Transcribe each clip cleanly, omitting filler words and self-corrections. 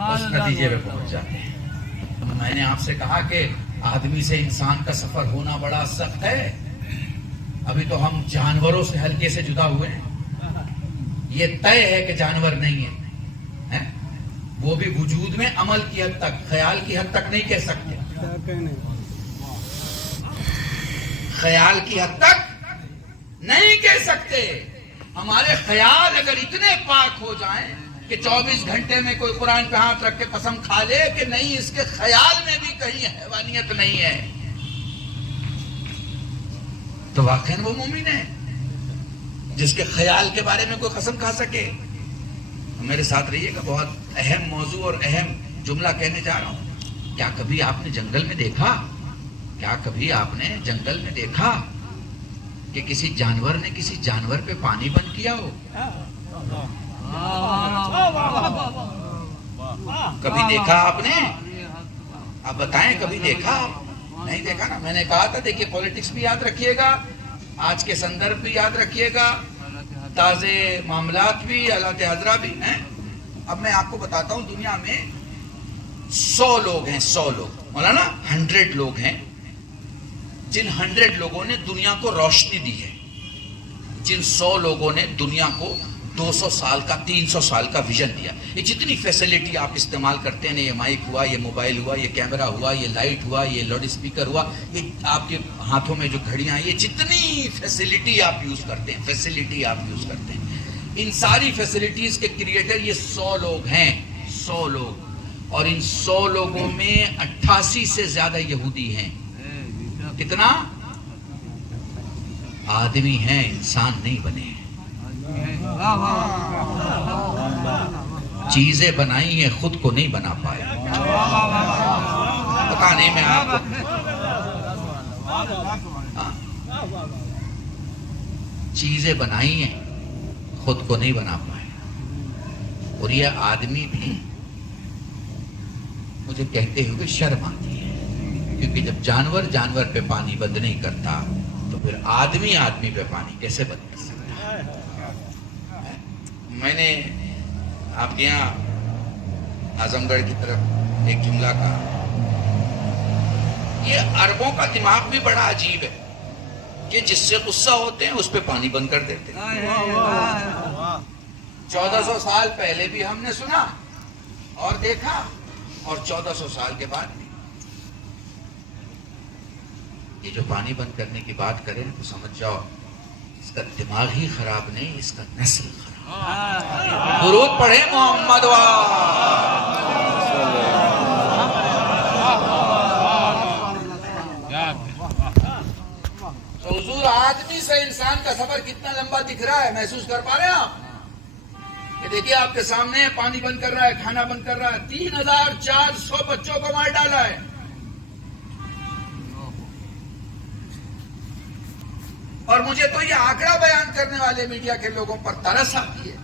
اس نتیجے پہ پہنچ جاتے ہیں. میں نے آپ سے کہا کہ آدمی سے انسان کا سفر ہونا بڑا سخت ہے. ابھی تو ہم جانوروں سے ہلکے سے جدا ہوئے ہیں. یہ طے ہے کہ جانور نہیں ہے. وہ بھی وجود میں عمل کی حد تک، خیال کی حد تک نہیں کہہ سکتے. خیال کی حد تک نہیں کہہ سکتے. ہمارے خیال اگر اتنے پاک ہو جائیں کہ 24 گھنٹے میں کوئی قرآن پہ ہاتھ رکھ کے قسم کھا لے کہ نہیں اس کے خیال میں بھی کہیں حیوانیت نہیں ہے، تو واقعاً وہ مومن ہے جس کے خیال کے بارے میں کوئی قسم کھا سکے. میرے ساتھ رہیے گا، بہت اہم موضوع اور اہم جملہ کہنے جا رہا ہوں. کیا کبھی آپ نے جنگل میں دیکھا، کیا کبھی آپ نے جنگل میں دیکھا کہ کسی جانور نے کسی جانور پہ پانی بند کیا ہو؟ کبھی دیکھا آپ نے؟ آپ بتائیں، کبھی دیکھا؟ نہیں دیکھا نا. میں نے کہا تھا دیکھیے پولیٹکس بھی یاد رکھیے گا، آج کے سندرب بھی یاد رکھیے گا، تازے معاملات بھی، حالات حاضرہ بھی ہیں. اب میں آپ کو بتاتا ہوں، دنیا میں 100 لوگ ہیں، 100 لوگ، مولانا 100 لوگ ہیں جن 100 لوگوں نے دنیا کو روشنی دی ہے. جن 100 لوگوں نے دنیا کو 200 سال کا، 300 سال کا ویژن دیا. یہ جتنی فیسلٹی آپ استعمال کرتے ہیں، یہ مائک ہوا، یہ موبائل ہوا، یہ کیمرہ ہوا، یہ لائٹ ہوا، یہ لاؤڈ اسپیکر ہوا، یہ آپ کے ہاتھوں میں جو گھڑیاں ہیں، یہ جتنی فیسلٹی آپ یوز کرتے ہیں، ان ساری فیسلٹیز کے کریٹر یہ 100 لوگ ہیں. 100 لوگ. اور ان 100 لوگوں میں 88 سے زیادہ یہودی ہیں. کتنا؟ آدمی ہیں، انسان نہیں بنے ہیں. چیزیں بنائی ہیں، خود کو نہیں بنا پائے. پتا نہیں میں آپ کو چیزیں بنائی ہیں، خود کو نہیں بنا پائے. اور یہ آدمی بھی مجھے کہتے ہوئے شرم آتی ہے، کیونکہ جب جانور پہ پانی بند نہیں کرتا تو پھر آدمی پہ پانی کیسے بند کر سکتا ہے؟ میں نے آپ کے یہاں اعظم گڑھ کی طرف ایک جملہ کہا. یہ عربوں کا دماغ بھی بڑا عجیب ہے کہ جس سے غصہ ہوتے ہیں اس پہ پانی بند کر دیتے ہیں. 1400 سال پہلے بھی ہم نے سنا اور دیکھا، اور 1400 سال کے بعد بھی. یہ جو پانی بند کرنے کی بات کریں تو سمجھ جاؤ اس کا دماغ ہی خراب نہیں، اس کا نسل خراب. درود پڑھے محمد تو حضور آدمی سے انسان کا سفر کتنا لمبا دکھ رہا ہے، محسوس کر پا رہے ہیں آپ؟ کہ دیکھیے آپ کے سامنے پانی بند کر رہا ہے، کھانا بند کر رہا ہے. 3400 بچوں کو مار ڈالا ہے. اور مجھے تو یہ آنکڑا بیان کرنے والے میڈیا کے لوگوں پر ترس آتی ہے.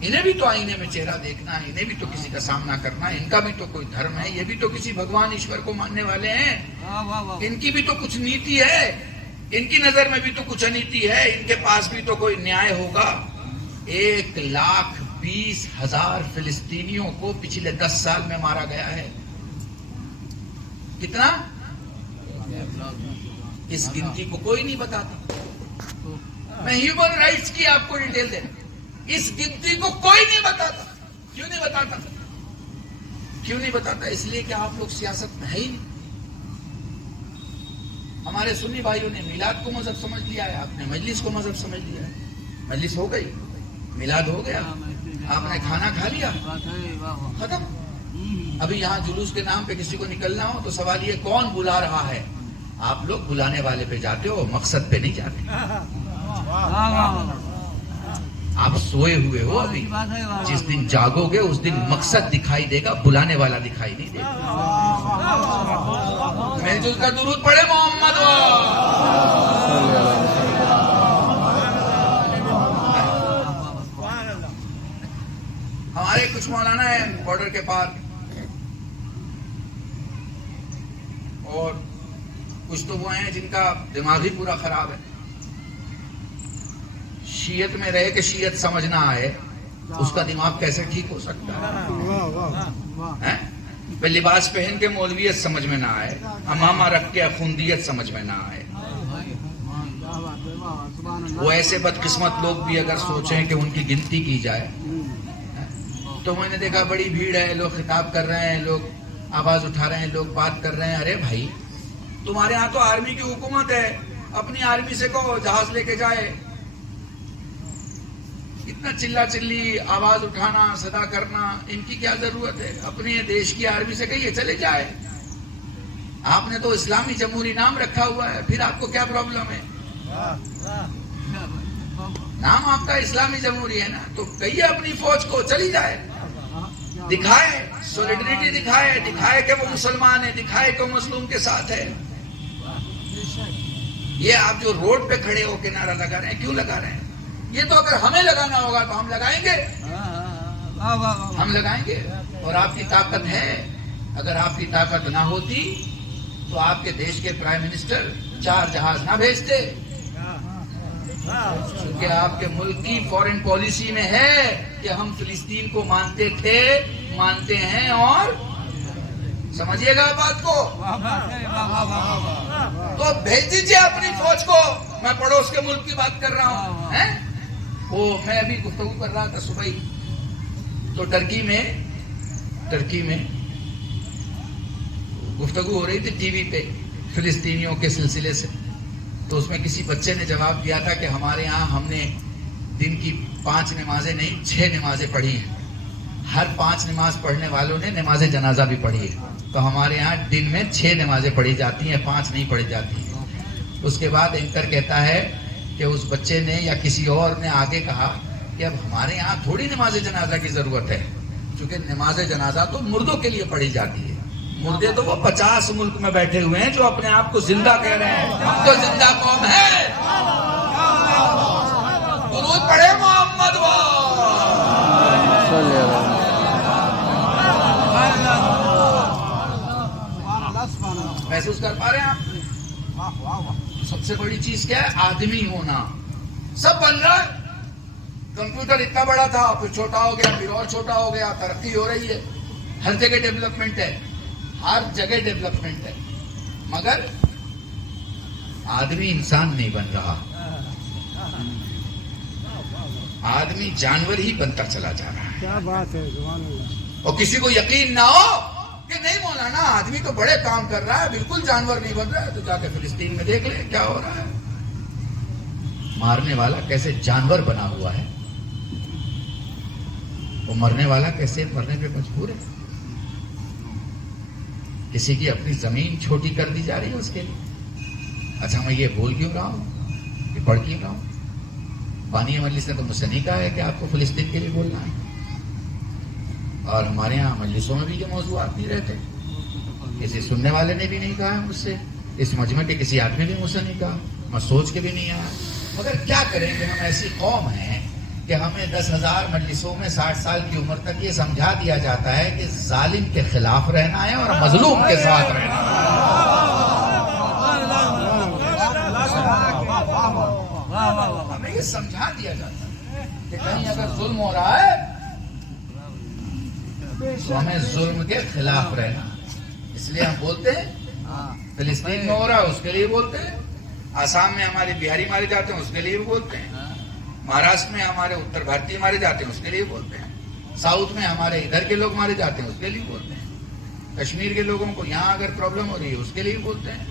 انہیں بھی تو آئینے میں چہرہ دیکھنا ہے، انہیں بھی تو کسی کا سامنا کرنا ہے، ان کا بھی تو کوئی دھرم ہے، یہ بھی تو کسی بھگوان ایشور کو ماننے والے ہیں. ان کی بھی تو کچھ نیتی ہے، ان کی نظر میں بھی تو کچھ انیتی ہے، ان کے پاس بھی تو کوئی نیائے ہوگا. 1,20,000 فلسطینیوں کو پچھلے 10 سال میں مارا گیا ہے. کتنا؟ اس گنتی کو کوئی نہیں بتاتا. میں ہیومن رائٹس کی آپ کو ڈیٹیل دے رہا ہوں. اس گنتی کو کوئی نہیں بتاتا. کیوں نہیں بتاتا؟ کیوں نہیں بتاتا؟ اس لیے کہ آپ لوگ سیاست میں ہے ہی نہیں. ہمارے سنی بھائیوں نے میلاد کو مذہب سمجھ لیا ہے، آپ نے مجلس کو مذہب سمجھ لیا ہے. مجلس ہو گئی، میلاد ہو گیا، آپ نے کھانا کھا لیا، ختم. ابھی یہاں جلوس کے نام پہ کسی کو نکلنا ہو تو سوال یہ کون بلا رہا ہے؟ آپ لوگ بلانے والے پہ جاتے ہو، مقصد پہ نہیں جاتے. آپ سوئے ہوئے ہو ابھی، جس دن جاگو گے اس دن مقصد دکھائی دے گا، بلانے والا دکھائی نہیں دے گا. مل جل کر درود پڑھے محمد. ہمارے کچھ مولانا ہیں بارڈر کے پار، اور کچھ تو وہ ہیں جن کا دماغ ہی پورا خراب ہے. شیعت میں رہے کہ شیعت سمجھ نہ آئے، اس کا دماغ کیسے ٹھیک ہو سکتا ہے؟ پہ لباس پہن کے مولویت سمجھ میں نہ آئے، امامہ رکھ کے اخوندیت سمجھ میں نہ آئے. وہ ایسے بدقسمت لوگ بھی اگر سوچیں کہ ان کی گنتی کی جائے، تو میں نے دیکھا بڑی بھیڑ ہے، لوگ خطاب کر رہے ہیں، لوگ آواز اٹھا رہے ہیں، لوگ بات کر رہے ہیں. ارے بھائی، تمہارے ہاں تو آرمی کی حکومت ہے، اپنی آرمی سے کہو جہاز لے کے جائے. اتنا چلا چلی آواز اٹھانا، صدا کرنا، ان کی کیا ضرورت ہے؟ اپنے دیش کی آرمی سے کہیے چلے جائے. آپ نے تو اسلامی جمہوری نام رکھا ہوا ہے، پھر آپ کو کیا پرابلم ہے؟ نام آپ کا اسلامی جمہوری ہے نا، تو کہیے اپنی فوج کو چلی جائے، دکھائے سولیڈریٹی، دکھائے کہ وہ مسلمان ہے، دکھائے کہ وہ مظلوم کے ساتھ ہے. یہ آپ جو روڈ پہ کھڑے ہو کے نعرہ لگا رہے ہیں، کیوں لگا رہے ہیں؟ یہ تو اگر ہمیں لگانا ہوگا تو ہم لگائیں گے، ہم لگائیں گے. اور آپ کی طاقت ہے. اگر آپ کی طاقت نہ ہوتی تو آپ کے دیش کے پرائم منسٹر 4 جہاز نہ بھیجتے. کیونکہ آپ کے ملک کی فورن پالیسی میں ہے کہ ہم فلسطین کو مانتے تھے، مانتے ہیں، اور سمجھیے گا بات کو. تو بھیج دیجیے اپنی فوج کو. میں پڑوس کے ملک کی بات کر رہا ہوں. میں ابھی گفتگو کر رہا تھا صبح ہی، تو ٹرکی میں گفتگو ہو رہی تھی ٹی وی پہ فلسطینیوں کے سلسلے سے. تو اس میں کسی بچے نے جواب دیا تھا کہ ہمارے ہاں ہم نے دن کی 5 نمازیں نہیں 6 نمازیں پڑھی ہیں. ہر 5 نماز پڑھنے والوں نے نماز جنازہ بھی پڑھی ہے. تو ہمارے ہاں دن میں 6 نمازیں پڑھی جاتی ہیں، 5 نہیں پڑھی جاتی ہیں. اس کے بعد اینکر کہتا ہے کہ اس بچے نے یا کسی اور نے آگے کہا کہ اب ہمارے یہاں تھوڑی نماز جنازہ کی ضرورت ہے، کیونکہ نماز جنازہ تو مردوں کے لیے پڑھی جاتی ہے. مردے تو وہ 50 ملک میں بیٹھے ہوئے ہیں جو اپنے آپ کو زندہ کہہ رہے ہیں. ہم تو زندہ قوم ہے. درود پڑھے محمد محسوس کر پا رہے ہیں آپ؟ سب سے بڑی چیز کیا ہے؟ آدمی ہونا. سب بن رہا ہے. کمپیوٹر اتنا بڑا تھا، پھر چھوٹا ہو گیا، پھر اور چھوٹا ہو گیا. ترقی ہو رہی ہے، ہر جگہ ڈیولپمنٹ ہے، ہر جگہ ڈیولپمنٹ ہے. مگر آدمی انسان نہیں بن رہا. آدمی جانور ہی بنتا چلا جا رہا ہے. کیا بات ہے، سبحان اللہ. اور کسی کو یقین نہ ہو کہ نہیں مولانا آدمی تو بڑے کام کر رہا ہے، بالکل جانور نہیں بن رہا ہے، تو جا کے فلسطین میں دیکھ لیں کیا ہو رہا ہے. مارنے والا کیسے جانور بنا ہوا ہے، وہ مرنے والا کیسے مرنے پہ مجبور ہے. کسی کی اپنی زمین چھوٹی کر دی جا رہی ہے اس کے لیے. اچھا میں یہ بول کیوں رہا ہوں، یہ پڑھ کیوں رہا ہوں؟ بانی مجلس نے تو مجھ سے نہیں کہا ہے کہ آپ کو فلسطین کے لیے بولنا ہے. اور ہمارے ہاں مجلسوں میں بھی یہ موضوعات نہیں رہتے. کسی سننے والے نے بھی نہیں کہا ہے مجھ سے، اس مجمع کے کسی آدمی نے مجھ سے نہیں کہا، میں سوچ کے بھی نہیں آیا. مگر کیا کریں کہ ہم ایسی قوم ہیں کہ ہمیں 10,000 مجلسوں میں 60 سال کی عمر تک یہ سمجھا دیا جاتا ہے کہ ظالم کے خلاف رہنا ہے اور مظلوم کے ساتھ رہنا ہے. ہمیں یہ سمجھا دیا جاتا ہے کہ کہیں اگر ظلم ہو رہا ہے تو ہمیں ظلم کے خلاف رہنا. اس لیے ہم بولتے ہیں فلسطین میں ہو رہا ہے اس کے لیے بولتے ہیں، آسام میں ہمارے بہاری مارے جاتے ہیں اس کے لیے بھی بولتے ہیں، مہاراشٹر میں ہمارے اتر بھارتی مارے جاتے ہیں اس کے لیے بولتے ہیں، ساؤتھ میں ہمارے ادھر کے لوگ مارے جاتے ہیں اس کے لیے بولتے ہیں، کشمیر کے لوگوں کو یہاں اگر پرابلم ہو رہی ہے اس کے لیے بولتے ہیں،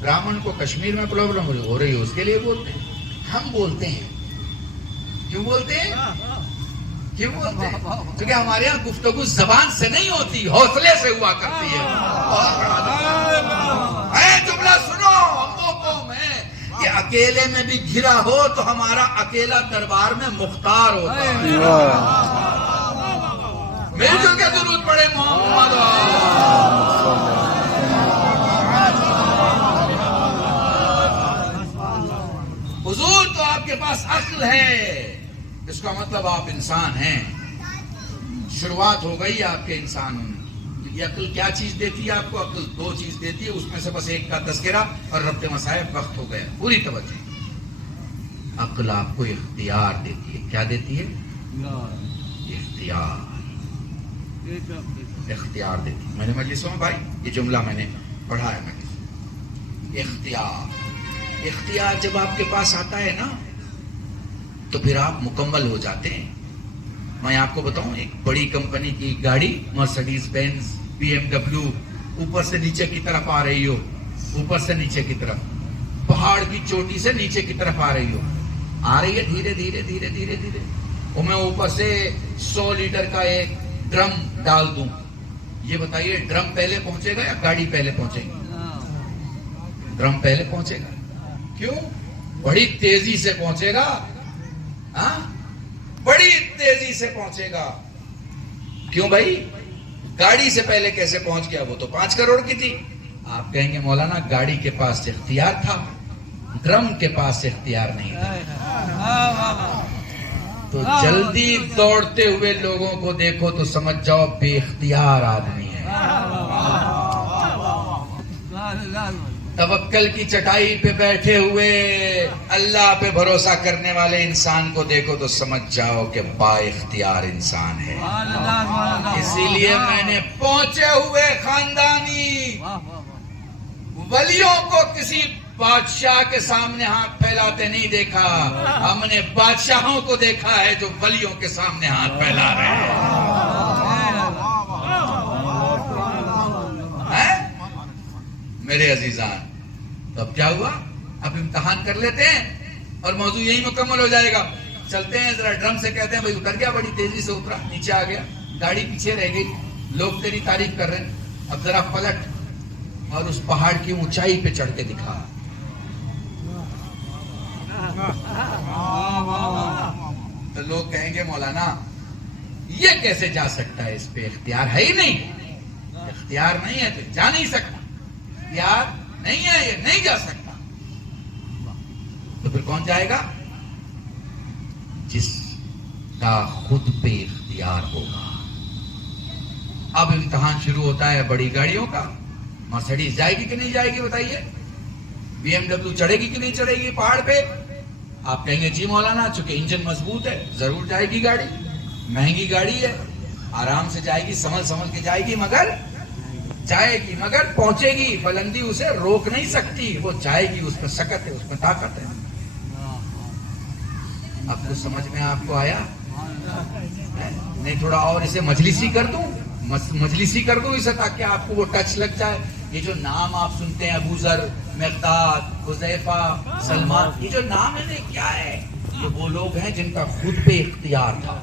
برامن کو کشمیر میں پرابلم ہو رہی ہے اس کے لیے بولتے ہیں. ہم بولتے ہیں. کیوں بولتے ہیں؟ کیوں بولتے ہیں؟ کیونکہ ہمارے یہاں گفتگو زبان سے نہیں ہوتی، حوصلے سے ہوا کرتی ہے. جملہ سنو، ہم وہ قوم ہے کہ اکیلے میں بھی گھرا ہو تو ہمارا اکیلا دربار میں مختار ہوتا ہے. مل جل کے درود پڑھے محمد. حضور تو آپ کے پاس عقل ہے، اس کا مطلب آپ انسان ہیں. شروعات ہو گئی آپ کے انسان. یہ عقل کیا چیز دیتی ہے آپ کو؟ عقل 2 چیز دیتی ہے، اس میں سے بس ایک کا تذکرہ اور ربط مصائب وقت ہو گیا. پوری توجہ. عقل آپ کو اختیار دیتی ہے. کیا دیتی ہے؟ اختیار. اختیار دیتی. میں نے مجلسوں میں بھائی یہ جملہ میں نے پڑھا ہے مجلس. اختیار جب آپ کے پاس آتا ہے نا تو پھر آپ مکمل ہو جاتے ہیں. میں آپ کو بتاؤں ایک بڑی کمپنی کی گاڑی مرسڈیز بینز BMW اوپر سے نیچے کی طرف آ رہی ہو, اوپر سے نیچے کی طرف, پہاڑ کی چوٹی سے نیچے کی طرف آ رہی ہو, آ رہی ہے دھیرے دھیرے دھیرے دھیرے دھیرے, اور میں اوپر سے 100 لیٹر کا ایک ڈرم ڈال دوں, یہ بتائیے ڈرم پہلے پہنچے گا یا گاڑی پہلے پہنچے گی؟ ڈرم پہلے پہنچے گا. کیوں؟ بڑی تیزی سے پہنچے گا. ہاں بڑی تیزی سے پہنچے گا. کیوں بھائی؟ گاڑی سے پہلے کیسے پہنچ گیا؟ وہ تو 5 کروڑ کی تھی. آپ کہیں گے مولانا گاڑی کے پاس اختیار تھا, ڈرم کے پاس اختیار نہیں تھا. تو جلدی دوڑتے ہوئے لوگوں کو دیکھو تو سمجھ جاؤ بے اختیار آدمی ہے. توکل کی چٹائی پہ بیٹھے ہوئے اللہ پہ بھروسہ کرنے والے انسان کو دیکھو تو سمجھ جاؤ کہ با اختیار انسان ہے. اسی لیے میں نے پہنچے ہوئے خاندانی ولیوں کو کسی بادشاہ کے سامنے ہاتھ پھیلاتے نہیں دیکھا. ہم نے بادشاہوں کو دیکھا ہے جو ولیوں کے سامنے ہاتھ پھیلا رہے ہیں. میرے عزیزان, تو اب کیا ہوا؟ اب امتحان کر لیتے ہیں اور موضوع یہی مکمل ہو جائے گا. چلتے ہیں ذرا ڈرم سے, کہتے ہیں بھائی اتر گیا, بڑی تیزی سے اترا, نیچے آ گیا, گاڑی پیچھے رہ گئی, لوگ تیری تعریف کر رہے ہیں. اب ذرا پلٹ اور اس پہاڑ کی اونچائی پہ چڑھ کے دکھا. تو لوگ کہیں گے مولانا یہ کیسے جا سکتا ہے, اس پہ اختیار ہے ہی نہیں. اختیار نہیں ہے تو جا نہیں سکتا, اختیار نہیں ہے یہ نہیں جا سکتا. تو پھر کون جائے گا؟ جس کا خود پہ اختیار ہوگا. اب امتحان شروع ہوتا ہے بڑی گاڑیوں کا. مرسڈیز جائے گی کہ نہیں جائے گی بتائیے؟ BMW چڑھے گی کہ نہیں چڑھے گی پہاڑ پہ؟ آپ کہیں گے جی مولانا چونکہ انجن مضبوط ہے ضرور جائے گی گاڑی, مہنگی گاڑی ہے, آرام سے جائے گی, سنبھل کے جائے گی, مگر جائے گی, مگر پہنچے گی. بلندی اسے روک نہیں سکتی, وہ جائے گی, اس میں سکت ہے, اس میں طاقت ہے. اب تو سمجھ میں آپ کو آیا نہیں؟ تھوڑا اور اسے مجلسی کر دوں اسے, تاکہ آپ کو وہ ٹچ لگ جائے. یہ جو نام آپ سنتے ہیں ابو ذر, مقداد, حذیفہ, سلمان, یہ جو نام ہے نا کیا ہے؟ یہ وہ لوگ ہیں جن کا خود پہ اختیار تھا.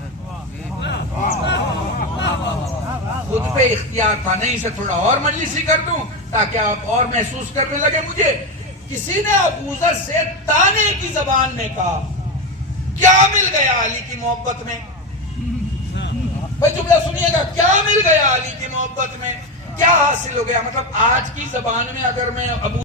خود پہ اختیار تھا. نہیں اسے تھوڑا اور مجلسی کر دوں تاکہ آپ اور محسوس کرنے لگے مجھے. کسی نے ابو ذر سے تانے کی زبان میں کہا کیا مل گیا علی کی محبت میں؟ بھائی جملہ سنیے گا, کیا مل گیا علی کی محبت میں, کیا حاصل ہو گیا؟ مطلب آج کی زبان میں اگر میں ابو